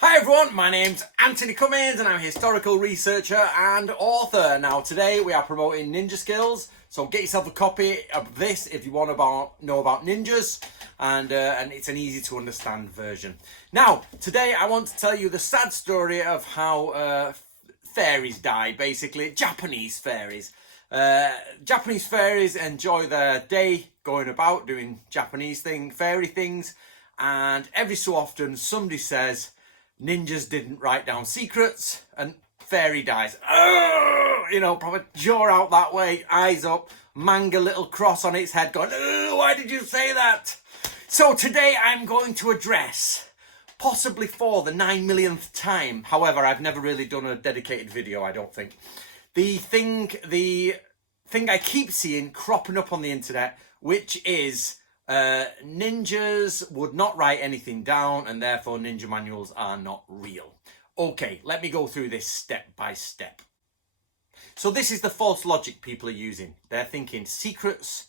Hi everyone, my name's Anthony Cummins and I'm a historical researcher and author. Now today we are promoting ninja skills, so get yourself a copy of this if you want to know about ninjas, and it's an easy to understand version. Now today I want to tell you the sad story of how fairies die, basically Japanese fairies. Japanese fairies enjoy their day going about doing Japanese fairy things, and every so often somebody says ninjas didn't write down secrets, and fairy dies. You know, proper jaw out that way, eyes up, manga little cross on its head going, why did you say that? So today I'm going to address, possibly for the 9 millionth time, however, I've never really done a dedicated video, I don't think, the thing I keep seeing cropping up on the internet, which is ninjas would not write anything down and therefore ninja manuals are not real. Okay, let me go through this step by step. So this is the false logic people are using. They're thinking secrets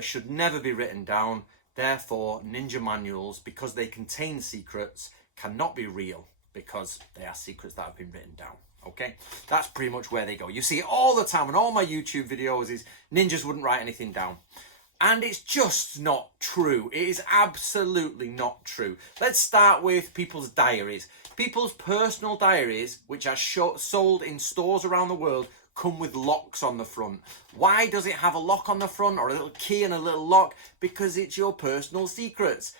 should never be written down, therefore ninja manuals, because they contain secrets, cannot be real because they are secrets that have been written down. Okay, that's pretty much where they go. You see it all the time on all my YouTube videos is ninjas wouldn't write anything down. And it's just not true. It is absolutely not true. Let's start with people's diaries. People's personal diaries, which are sold in stores around the world, come with locks on the front. Why does it have a lock on the front or a little key and a little lock? Because it's your personal secrets.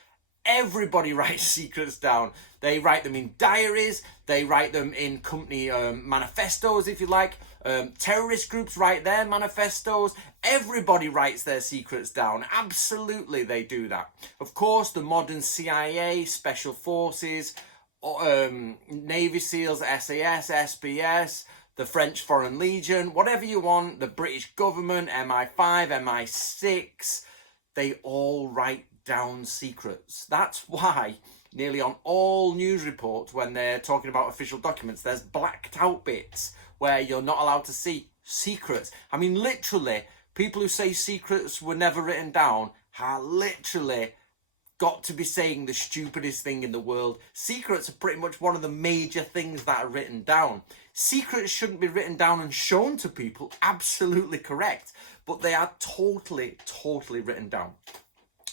Everybody writes secrets down. They write them in diaries. They write them in company manifestos, if you like. Terrorist groups write their manifestos. Everybody writes their secrets down. Absolutely, they do that. Of course, the modern CIA, Special Forces, Navy SEALs, SAS, SBS, the French Foreign Legion, whatever you want, the British government, MI5, MI6, they all write down secrets. That's why nearly on all news reports, when they're talking about official documents, there's blacked out bits where you're not allowed to see secrets. I mean, literally, people who say secrets were never written down are literally got to be saying the stupidest thing in the world. Secrets are pretty much one of the major things that are written down. Secrets shouldn't be written down and shown to people, absolutely correct, but they are totally written down.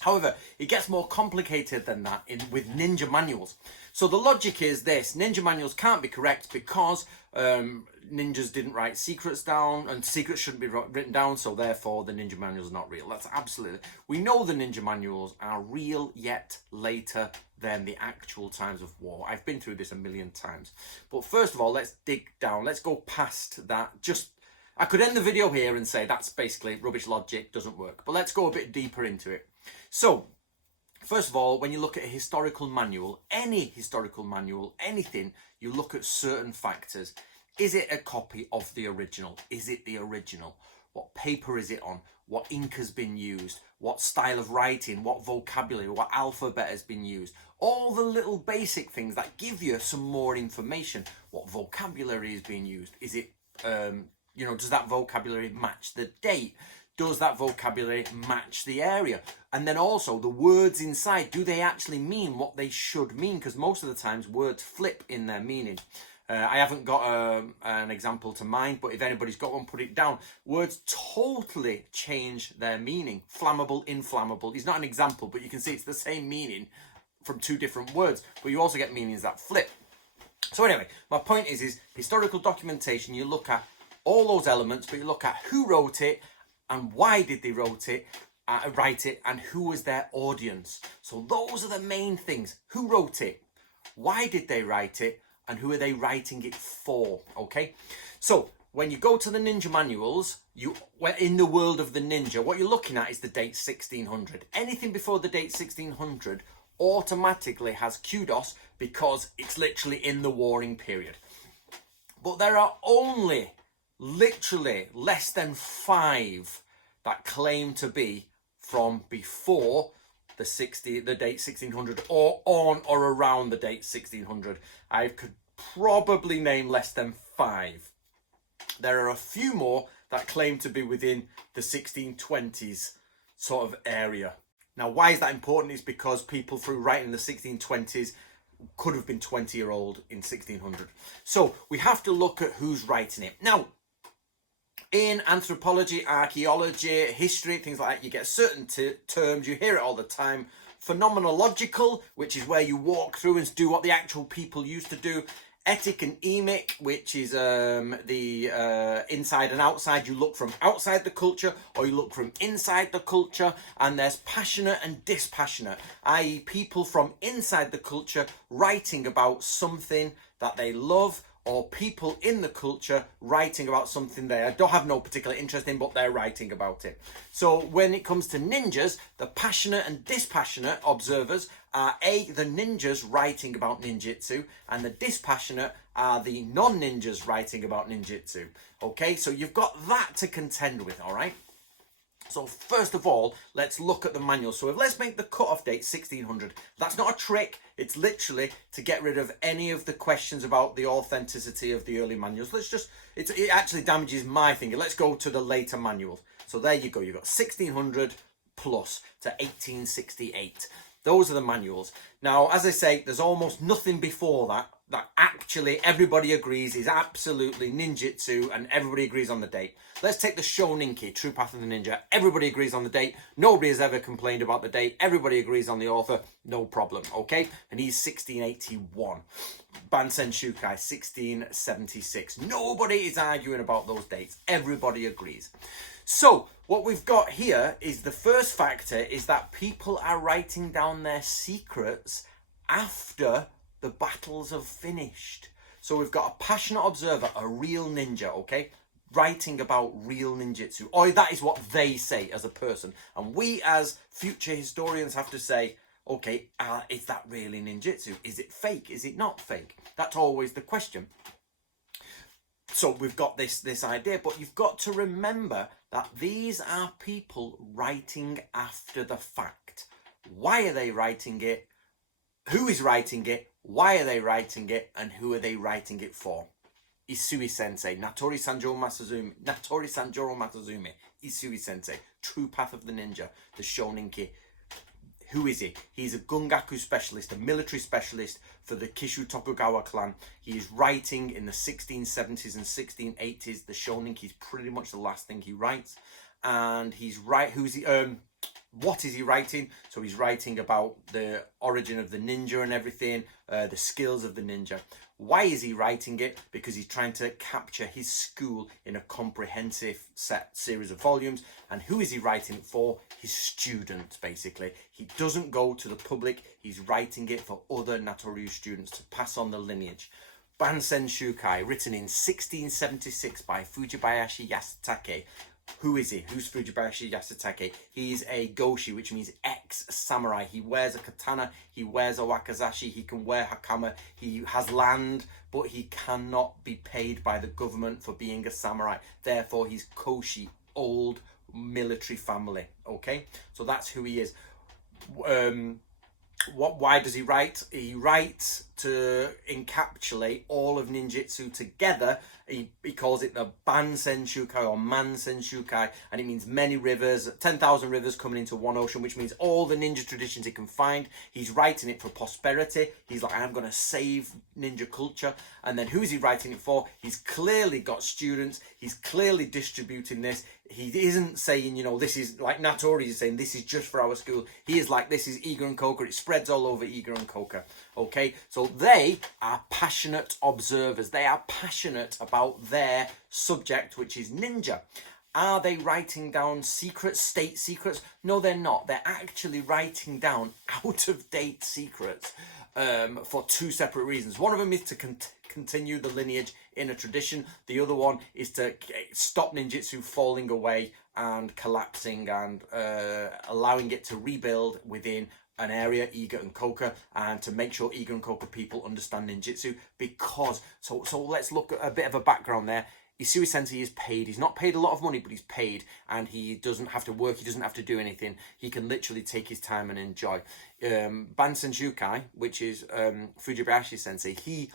However, it gets more complicated than that with ninja manuals. So the logic is this: ninja manuals can't be correct because ninjas didn't write secrets down, and secrets shouldn't be written down, so therefore the ninja manual is not real. That's absolutely... We know the ninja manuals are real, yet later than the actual times of war. I've been through this a million times. But first of all, let's dig down. Let's go past that. I could end the video here and say that's basically rubbish logic, doesn't work. But let's go a bit deeper into it. So, first of all, when you look at a historical manual, any historical manual, anything, you look at certain factors. Is it a copy of the original? Is it the original? What paper is it on? What ink has been used? What style of writing? What vocabulary? What alphabet has been used? All the little basic things that give you some more information. What vocabulary is being used? Is it, does that vocabulary match the date? Does that vocabulary match the area? And then also the words inside, do they actually mean what they should mean? Because most of the times words flip in their meaning. I haven't got an example to mind, but if anybody's got one, put it down. Words totally change their meaning. Flammable, inflammable is not an example, but you can see it's the same meaning from two different words, but you also get meanings that flip. So anyway, my point is historical documentation, you look at all those elements, but you look at who wrote it, and why did they write it, and who was their audience. So those are the main things. Who wrote it? Why did they write it? And who are they writing it for? Okay? So when you go to the ninja manuals, we're in the world of the ninja. What you're looking at is the date 1600. Anything before the date 1600 automatically has kudos because it's literally in the warring period. But there are only literally less than 5 that claim to be from before the date 1600 or on or around the date 1600. I could probably name less than 5. There are a few more that claim to be within the 1620s sort of area. Now, why is that important? Is because people through writing in the 1620s could have been 20-year-old in 1600. So we have to look at who's writing it. Now, in anthropology, archaeology, history, things like that, you get certain terms, you hear it all the time. Phenomenological, which is where you walk through and do what the actual people used to do. Etic and emic, which is the inside and outside. You look from outside the culture or you look from inside the culture. And there's passionate and dispassionate, i.e. people from inside the culture writing about something that they love, or people in the culture writing about something they don't have no particular interest in, but they're writing about it. So when it comes to ninjas, the passionate and dispassionate observers are the ninjas writing about ninjutsu, and the dispassionate are the non-ninjas writing about ninjutsu. Okay, so you've got that to contend with, all right? So first of all, let's look at the manual. So let's make the cutoff date 1600. That's not a trick. It's literally to get rid of any of the questions about the authenticity of the early manuals. It actually damages my thinking. Let's go to the later manuals. So there you go. You've got 1600 plus to 1868. Those are the manuals. Now, as I say, there's almost nothing before that actually everybody agrees is absolutely ninjutsu, and everybody agrees on the date. Let's take the Shoninki, True Path of the Ninja. Everybody agrees on the date. Nobody has ever complained about the date. Everybody agrees on the author. No problem, okay? And he's 1681. Bansen Shukai, 1676. Nobody is arguing about those dates. Everybody agrees. So what we've got here is the first factor is that people are writing down their secrets after the battles have finished. So we've got a passionate observer, a real ninja, okay, writing about real ninjutsu. Or that is what they say as a person. And we as future historians have to say, okay, is that really ninjutsu? Is it fake? Is it not fake? That's always the question. So we've got this idea, but you've got to remember that these are people writing after the fact. Why are they writing it? Who is writing it? Why are they writing it? And who are they writing it for? Isui Sensei, Natori Sanjuro Matazumi, Isui Sensei, True Path of the Ninja, the Shoninki. Who is he? He's a Gungaku specialist, a military specialist for the Kishu Tokugawa clan. He is writing in the 1670s and 1680s. The Shoninki is pretty much the last thing he writes. And he's what is he writing? So he's writing about the origin of the ninja and everything, the skills of the ninja. Why is he writing it? Because he's trying to capture his school in a comprehensive series of volumes. And who is he writing it for? His students, basically. He doesn't go to the public. He's writing it for other Natoryu students to pass on the lineage. Bansen Shukai, written in 1676 by Fujibayashi Yasutake. Who is he? Who's Fujibayashi Yasutake? He's a goshi, which means ex-samurai. He wears a katana, he wears a wakizashi, he can wear hakama, he has land, but he cannot be paid by the government for being a samurai. Therefore, he's koshi, old military family. Okay? So that's who he is. Why does he write? He writes to encapsulate all of ninjutsu together. He calls it the Bansen Shukai or Mansen Shukai, and it means many rivers, 10,000 rivers coming into one ocean, which means all the ninja traditions he can find. He's writing it for prosperity. He's like, I'm going to save ninja culture. And then who's he writing it for? He's clearly got students. He's clearly distributing this. He isn't saying, you know, this is like Natori is saying, this is just for our school. He is like, this is Iga and Koka. It spreads all over Iga and Koka. Okay, so they are passionate observers. They are passionate about their subject, which is ninja. Are they writing down secrets, state secrets? No, they're not. They're actually writing down out-of-date secrets for two separate reasons. One of them is to continue the lineage in a tradition. The other one is to stop ninjutsu falling away and collapsing and allowing it to rebuild within an area, Iga and Koka, and to make sure Iga and Koka people understand ninjutsu. Because, so let's look at a bit of a background there. Isui Sensei is paid. He's not paid a lot of money, but he's paid, and he doesn't have to work. He doesn't have to do anything. He can literally take his time and enjoy. Bansen Shukai, which is Fujibayashi Sensei, he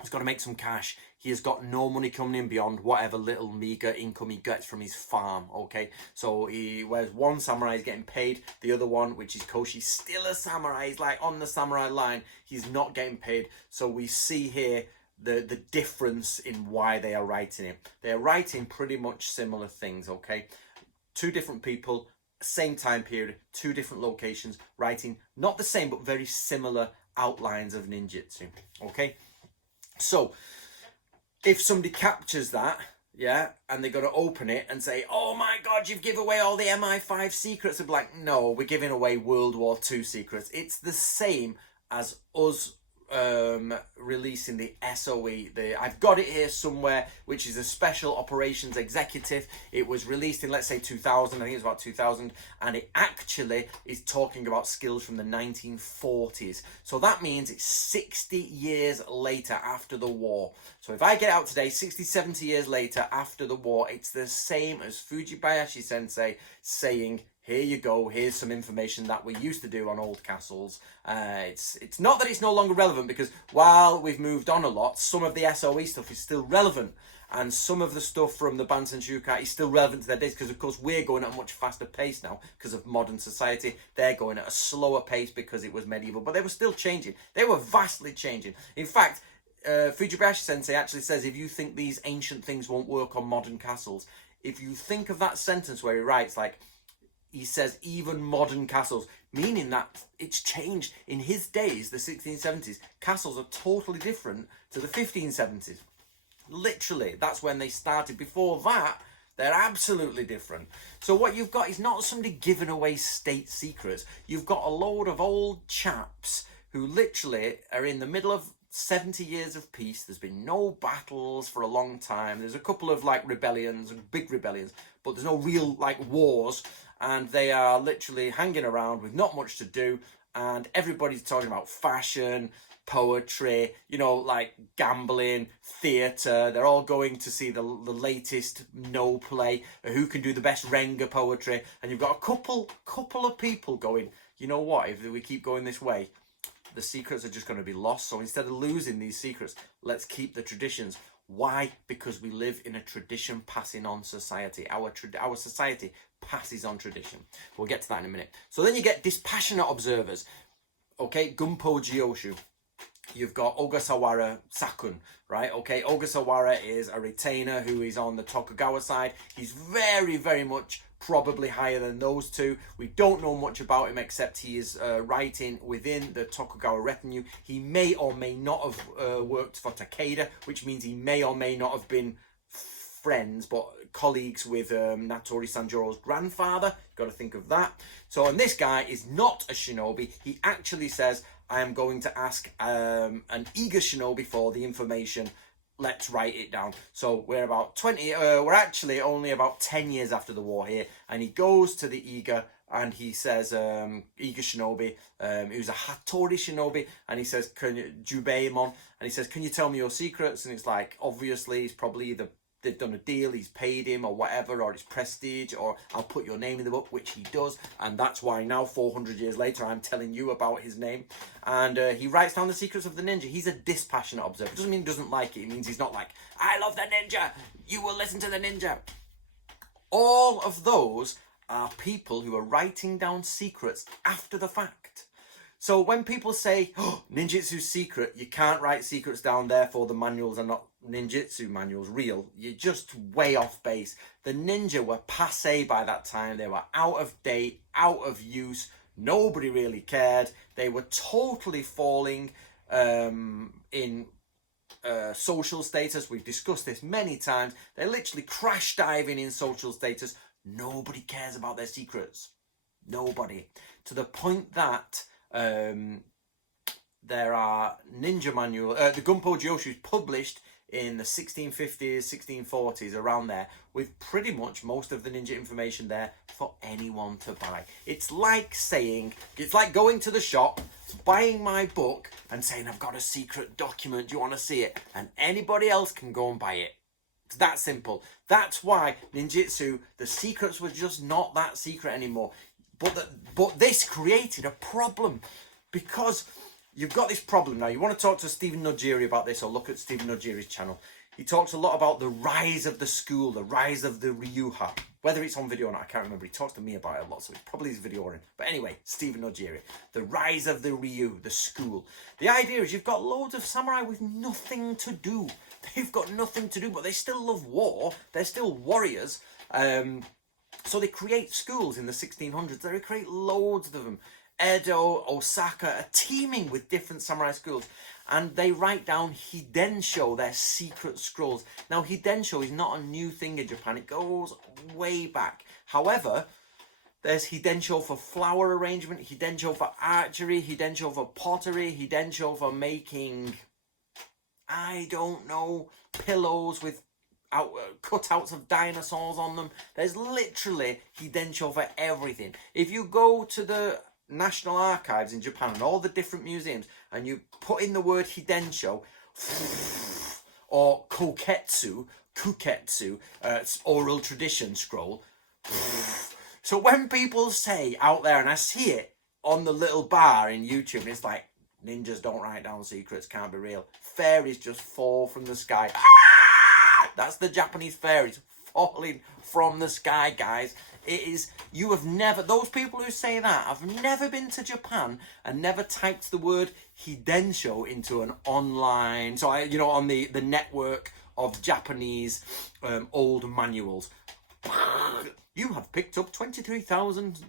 He's got to make some cash. He has got no money coming in beyond whatever little meager income he gets from his farm, okay? So whereas one samurai is getting paid, the other one, which is Koshi, still a samurai. He's like on the samurai line. He's not getting paid. So we see here the difference in why they are writing it. They are writing pretty much similar things, okay? Two different people, same time period, two different locations, writing not the same but very similar outlines of ninjutsu, okay? So if somebody captures that, yeah, and they're going to open it and say, oh my God, you've given away all the MI5 secrets. They'll be like, no, we're giving away World War II secrets. It's the same as us releasing the SOE. I've got it here somewhere, which is a Special Operations Executive. It was released in, let's say, 2000. I think it was about 2000, and it actually is talking about skills from the 1940s. So that means it's 60 years later after the war. So if I get out today, 60, 70 years later after the war, it's the same as Fujibayashi Sensei saying, here you go, here's some information that we used to do on old castles. It's not that it's no longer relevant, because while we've moved on a lot, some of the SOE stuff is still relevant. And some of the stuff from the Bansen Shukai is still relevant to their days, because of course we're going at a much faster pace now because of modern society. They're going at a slower pace because it was medieval, but they were still changing. They were vastly changing. In fact, Fujibayashi Sensei actually says, if you think these ancient things won't work on modern castles, if you think of that sentence where he writes, like, he says, even modern castles, meaning that it's changed. In his days, the 1670s, castles are totally different to the 1570s. Literally, that's when they started. Before that, they're absolutely different. So what you've got is not somebody giving away state secrets. You've got a load of old chaps who literally are in the middle of 70 years of peace. There's been no battles for a long time. There's a couple of like rebellions, big rebellions, but there's no real like wars. And they are literally hanging around with not much to do. And everybody's talking about fashion, poetry, you know, like gambling, theatre. They're all going to see the latest No play, who can do the best Renga poetry. And you've got a couple of people going, you know what, if we keep going this way, the secrets are just going to be lost. So instead of losing these secrets, let's keep the traditions. Why? Because we live in a tradition passing on society. Our society passes on tradition. We'll get to that in a minute. So then you get dispassionate observers. Okay, Gunpo Gyoshu. You've got Ogasawara Sakun, right? Okay, Ogasawara is a retainer who is on the Tokugawa side. He's very, very much probably higher than those two. We don't know much about him except he is writing within the Tokugawa retinue. He may or may not have worked for Takeda, which means he may or may not have been friends, but colleagues with Natori Sanjoro's grandfather. Got to think of that. So, and this guy is not a shinobi. He actually says, I am going to ask an Iga shinobi for the information. Let's write it down. So we're about we're actually only about 10 years after the war here. And he goes to the Iga and he says, Iga shinobi, who's a Hattori shinobi. And he says, Jubeimon. And he says, can you tell me your secrets? And it's like, obviously, he's probably either they've done a deal, he's paid him or whatever, or it's prestige, or I'll put your name in the book, which he does. And that's why now, 400 years later, I'm telling you about his name. And he writes down the secrets of the ninja. He's a dispassionate observer. It doesn't mean he doesn't like it. It means he's not like, I love the ninja, you will listen to the ninja. All of those are people who are writing down secrets after the fact. So when people say, oh, ninjutsu's secret, you can't write secrets down, therefore the manuals are not ninjutsu manuals real, you're just way off base. The ninja were passé by that time. They were out of date, out of use. Nobody really cared. They were totally falling in social status. We've discussed this many times. They're literally crash diving in social status. Nobody cares about their secrets. Nobody. To the point that there are ninja manual, the Gunpo Gyoshu is published in the 1650s, 1640s, around there, with pretty much most of the ninja information there for anyone to buy. It's like saying, it's like going to the shop, buying my book and saying, I've got a secret document, do you want to see it? And anybody else can go and buy it. It's that simple. That's why ninjutsu, the secrets were just not that secret anymore. But this created a problem, because you've got this problem now. You want to talk to Stephen Nojiri about this, or look at Stephen Nojiri's channel. He talks a lot about the rise of the school, the rise of the Ryuha. Whether it's on video or not, I can't remember. He talks to me about it a lot, so it's probably his video or in. But anyway, Stephen Nojiri. The rise of the Ryu, the school. The idea is you've got loads of samurai with nothing to do. They've got nothing to do, but they still love war. They're still warriors. So they create schools in the 1600s. They create loads of them. Edo, Osaka are teeming with different samurai schools. And they write down Hidensho, their secret scrolls. Now, Hidensho is not a new thing in Japan. It goes way back. However, there's Hidensho for flower arrangement, Hidensho for archery, Hidensho for pottery, Hidensho for making, I don't know, pillows with cutouts of dinosaurs on them. There's literally Hidensho for everything. If you go to the National Archives in Japan and all the different museums and you put in the word Hidensho or kuketsu, oral tradition scroll. So when people say out there, and I see it on the little bar in YouTube, and it's like, ninjas don't write down secrets, can't be real. Fairies just fall from the sky. That's the Japanese fairies falling from the sky, guys. It is, you have never, those people who say that have never been to Japan and never typed the word Hidensho into an online, so on the network of Japanese old manuals. You have picked up 23,000,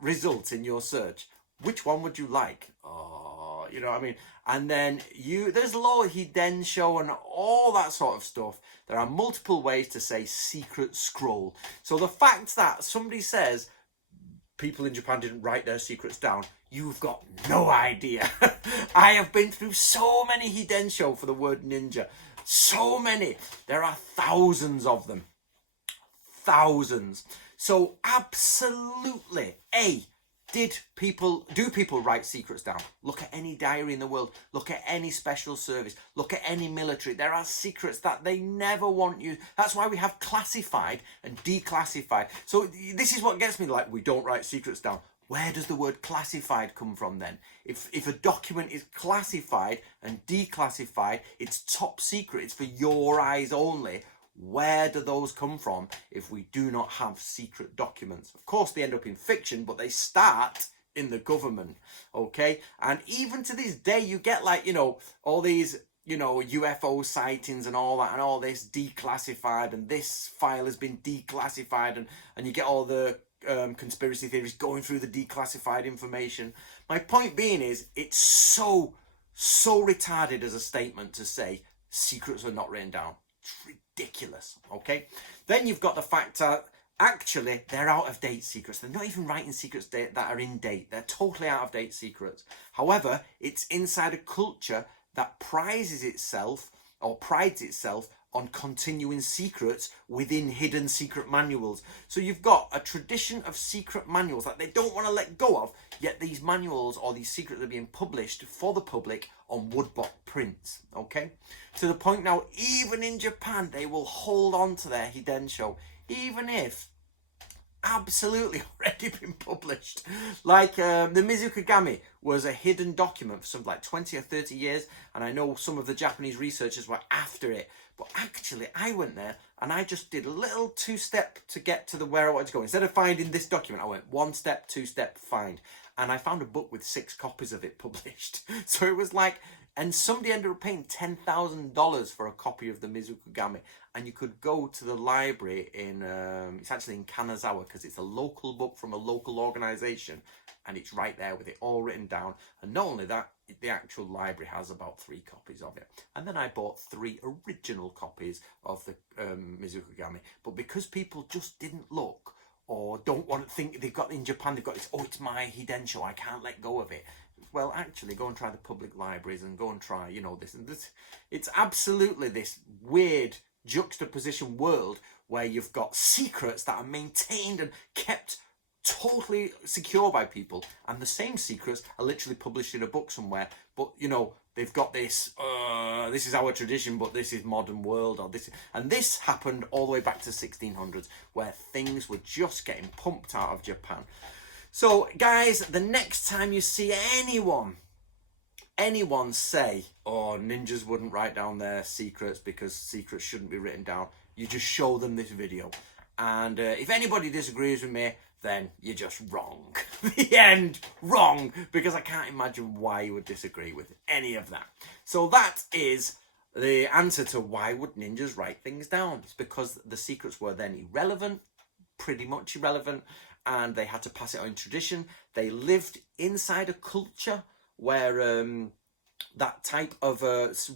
results in your search. Which one would you like? Oh, you know what I mean? And then there's low Hidensho and all that sort of stuff. There are multiple ways to say secret scroll. So the fact that somebody says people in Japan didn't write their secrets down, you've got no idea. I have been through so many Hidensho for the word ninja. So many. There are thousands of them. Thousands. So absolutely, do people write secrets down? Look at any diary in the world. Look at any special service. Look at any military. There are secrets that they never want you. That's why we have classified and declassified. So this is what gets me, like, we don't write secrets down. Where does the word classified come from then? If a document is classified and declassified, it's top secret. It's for your eyes only. Where do those come from if we do not have secret documents? Of course, they end up in fiction, but they start in the government, okay? And even to this day, you get all these, UFO sightings and all that, and all this declassified, and this file has been declassified, and you get all the conspiracy theories going through the declassified information. My point being is, it's so retarded as a statement to say secrets are not written down. It's ridiculous, okay? Then you've got the fact that actually they're out of date secrets. They're not even writing secrets that are in date. They're totally out of date secrets. However, it's inside a culture that prides itself on continuing secrets within hidden secret manuals. So you've got a tradition of secret manuals that they don't want to let go of, yet these manuals or these secrets are being published for the public on woodblock prints, okay? To the point now, even in Japan, they will hold on to their Hidensho, even if absolutely already been published. Like the Mizukigami was a hidden document for something like 20 or 30 years, and I know some of the Japanese researchers were after it. But actually, I went there and I just did a little two-step to get to where I wanted to go. Instead of finding this document, I went one step, two-step, find. And I found a book with 6 copies of it published. So it was like, and somebody ended up paying $10,000 for a copy of the Mizukigami. And you could go to the library it's actually in Kanazawa, because it's a local book from a local organisation. And it's right there with it all written down. And not only that, the actual library has about 3 copies of it. And then I bought 3 original copies of the Mizukigami. But because people just didn't look, or don't want to think, in Japan, they've got this, it's my Hidensho, I can't let go of it. Well, actually, go and try the public libraries and go and try, this and this. It's absolutely this weird juxtaposition world where you've got secrets that are maintained and kept totally secure by people, and the same secrets are literally published in a book somewhere, but they've got this this is our tradition, but this is modern world, and this happened all the way back to 1600s, where things were just getting pumped out of Japan. So guys, the next time you see anyone anyone say, oh, ninjas wouldn't write down their secrets because secrets shouldn't be written down, you just show them this video. And if anybody disagrees with me, then you're just wrong. The end. Wrong. Because I can't imagine why you would disagree with any of that. So that is the answer to why would ninjas write things down. It's because the secrets were then irrelevant, pretty much irrelevant, and they had to pass it on in tradition. They lived inside a culture where that type of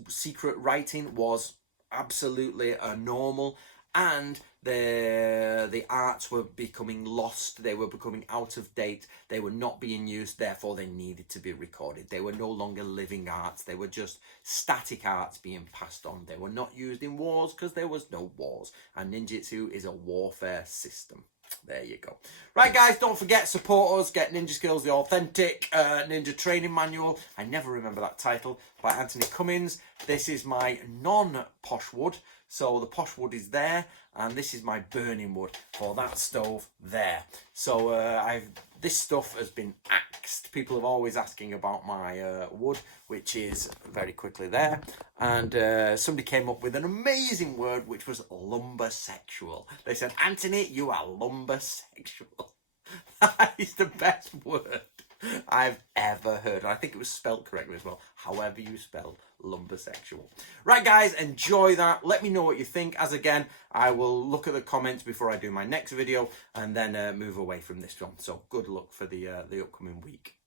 secret writing was absolutely normal, and the arts were becoming lost. They were becoming out of date. They were not being used, therefore they needed to be recorded. They were no longer living arts. They were just static arts being passed on. They were not used in wars because there was no wars, and ninjutsu is a warfare system. There you go. Right, guys, don't forget, support us. Get Ninja Skills, the authentic ninja training manual. I never remember that title, by Anthony Cummins. This is my non-posh wood. So the posh wood is there, and this is my burning wood for that stove there. So this stuff has been axed. People have always asking about my wood, which is very quickly there. And somebody came up with an amazing word, which was lumbersexual. They said, Anthony, you are lumbersexual. That is the best word I've ever heard. And I think it was spelt correctly as well. However you spell lumbersexual. Right, guys, enjoy that. Let me know what you think. As again, I will look at the comments before I do my next video and then move away from this one. So good luck for the upcoming week.